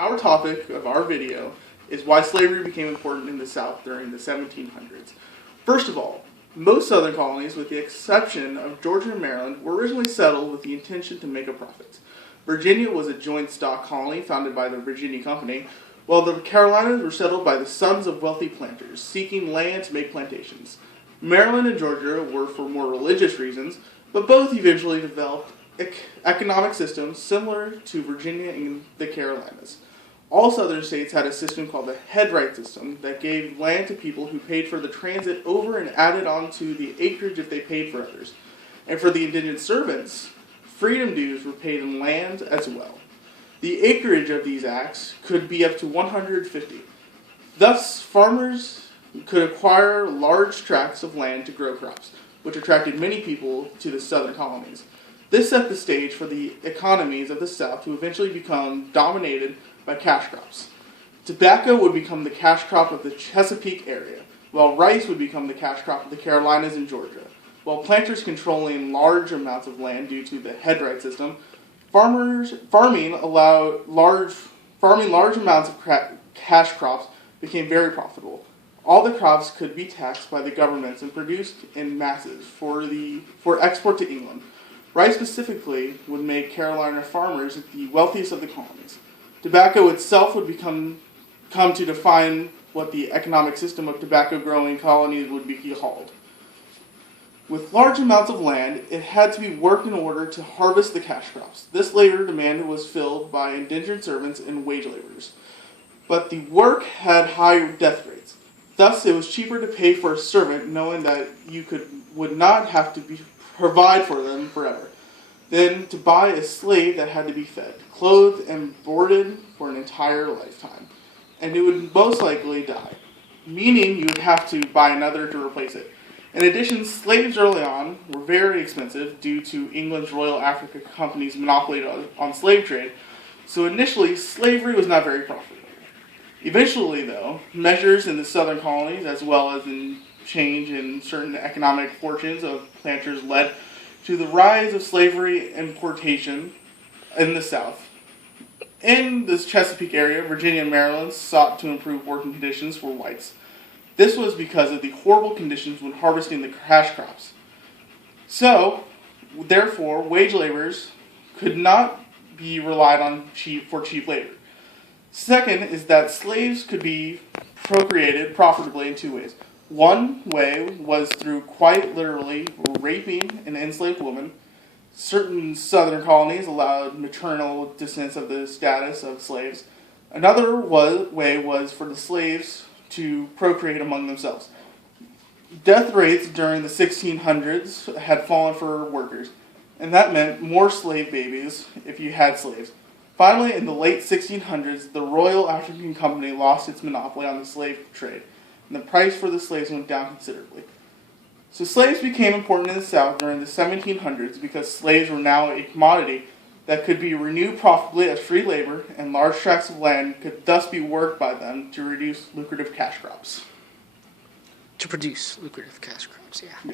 Our topic of our video is why slavery became important in the South during the 1700s. First of all, most southern colonies, with the exception of Georgia and Maryland, were originally settled with the intention to make a profit. Virginia was a joint stock colony founded by the Virginia Company, while the Carolinas were settled by the sons of wealthy planters seeking land to make plantations. Maryland and Georgia were for more religious reasons, but both eventually developed economic systems similar to Virginia and the Carolinas. All southern states had a system called the headright system that gave land to people who paid for the transit over and added on to the acreage if they paid for others. And for the indentured servants, freedom dues were paid in land as well. The acreage of these acts could be up to 150. Thus, farmers could acquire large tracts of land to grow crops, which attracted many people to the southern colonies. This set the stage for the economies of the South to eventually become dominated by cash crops. Tobacco would become the cash crop of the Chesapeake area, while rice would become the cash crop of the Carolinas and Georgia. While planters controlling large amounts of land due to the headright system, farming large amounts of cash crops became very profitable. All the crops could be taxed by the governments and produced in masses for export to England. Rice specifically would make Carolina farmers the wealthiest of the colonies. Tobacco itself would come to define what the economic system of tobacco-growing colonies would be called. With large amounts of land, it had to be worked in order to harvest the cash crops. This labor demand was filled by indentured servants and wage laborers. But the work had high death rates. Thus, it was cheaper to pay for a servant knowing that you would not have to provide for them forever, than to buy a slave that had to be fed, clothed, and boarded for an entire lifetime. And it would most likely die, meaning you would have to buy another to replace it. In addition, slaves early on were very expensive due to England's Royal African Company's monopoly on slave trade, so initially slavery was not very profitable. Eventually, though, measures in the southern colonies, as well as in change in certain economic fortunes of planters, led to the rise of slavery importation in the South. In this Chesapeake area, Virginia and Maryland sought to improve working conditions for whites. This was because of the horrible conditions when harvesting the cash crops. So, therefore, wage laborers could not be relied on for cheap labor. Second is that slaves could be procreated profitably in two ways. One way was through quite literally raping an enslaved woman. Certain southern colonies allowed maternal descent of the status of slaves. Another way was for the slaves to procreate among themselves. Death rates during the 1600s had fallen for workers, and that meant more slave babies if you had slaves. Finally, in the late 1600s, the Royal African Company lost its monopoly on the slave trade, and the price for the slaves went down considerably. So slaves became important in the South during the 1700s because slaves were now a commodity that could be renewed profitably as free labor, and large tracts of land could thus be worked by them to produce lucrative cash crops. To produce lucrative cash crops, yeah.